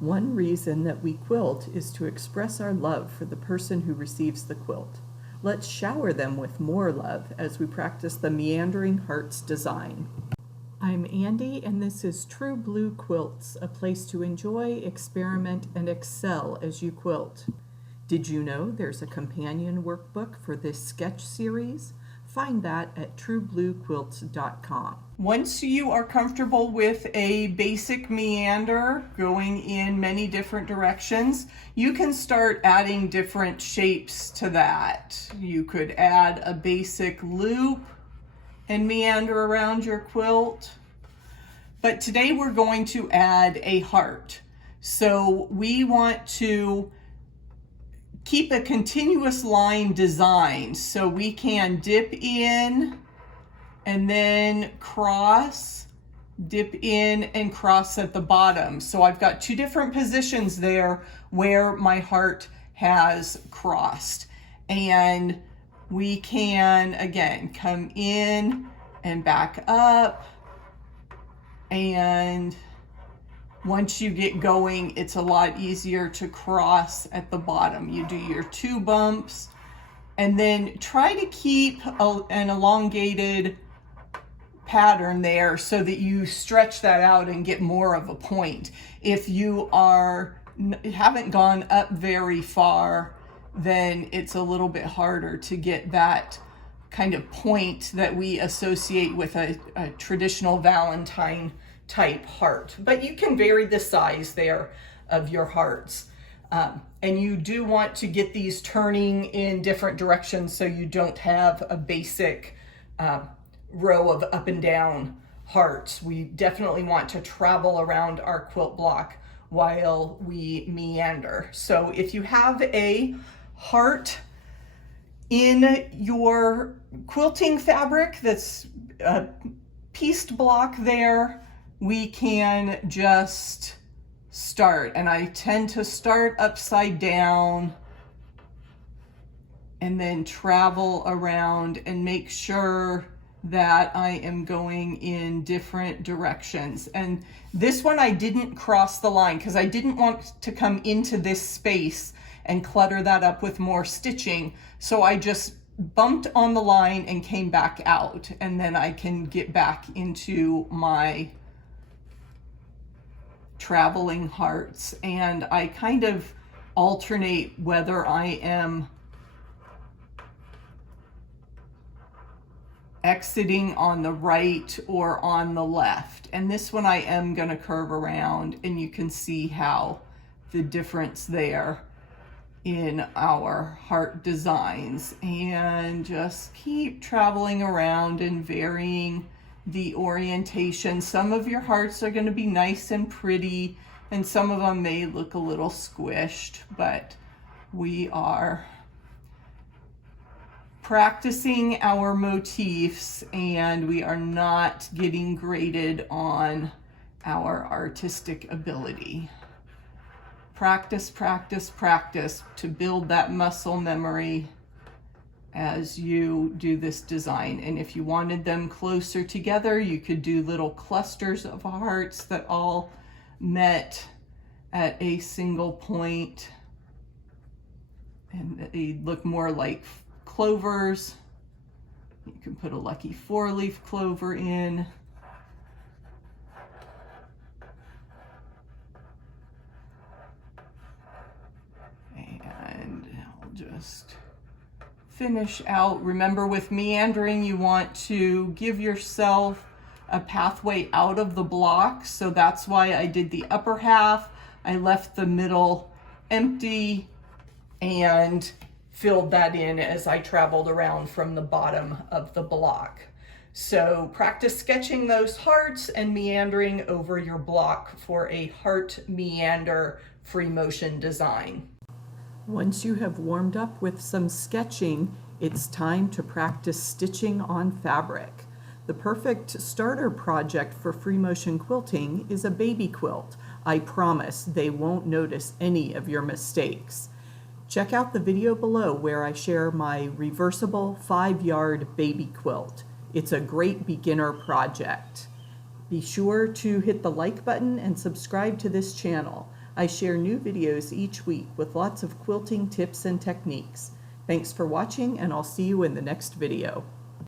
One reason that we quilt is to express our love for the person who receives the quilt. Let's shower them with more love as we practice the Meandering Hearts design. I'm Andy, and this is True Blue Quilts, a place to enjoy, experiment, and excel as you quilt. Did you know there's a companion workbook for this sketch series? Find that at truebluequilts.com. Once you are comfortable with a basic meander going in many different directions, you can start adding different shapes to that. You could add a basic loop and meander around your quilt. But today we're going to add a heart. So we want to keep a continuous line design, so we can dip in and then cross, dip in and cross at the bottom. So I've got two different positions there where my heart has crossed. And we can, again, come in and back up. And once you get going, it's a lot easier to cross at the bottom. You do your two bumps and then try to keep an elongated pattern there so that you stretch that out and get more of a point. If you haven't gone up very far, then it's a little bit harder to get that kind of point that we associate with a traditional Valentine type heart. But you can vary the size there of your hearts. And you do want to get these turning in different directions so you don't have a basic row of up and down hearts. We definitely want to travel around our quilt block while we meander. So if you have a heart in your quilting fabric that's a pieced block there, we can just start. And I tend to start upside down and then travel around and make sure that I am going in different directions. And this one I didn't cross the line because I didn't want to come into this space and clutter that up with more stitching. So I just bumped on the line and came back out, and then I can get back into my traveling hearts. And I kind of alternate whether I am exiting on the right or on the left. And this one I am going to curve around, and you can see how the difference there in our heart designs. And just keep traveling around and varying the orientation. Some of your hearts are going to be nice and pretty, and some of them may look a little squished, but we are practicing our motifs and we are not getting graded on our artistic ability. Practice, practice, practice to build that muscle memory as you do this design. And if you wanted them closer together, you could do little clusters of hearts that all met at a single point, and they look more like clovers. You can put a lucky 4-leaf clover in. And I'll just finish out. Remember, with meandering, you want to give yourself a pathway out of the block. So that's why I did the upper half. I left the middle empty and filled that in as I traveled around from the bottom of the block. So practice sketching those hearts and meandering over your block for a heart meander free motion design. Once you have warmed up with some sketching, it's time to practice stitching on fabric. The perfect starter project for free motion quilting is a baby quilt. I promise they won't notice any of your mistakes. Check out the video below where I share my reversible 5-yard baby quilt. It's a great beginner project. Be sure to hit the like button and subscribe to this channel. I share new videos each week with lots of quilting tips and techniques. Thanks for watching, and I'll see you in the next video.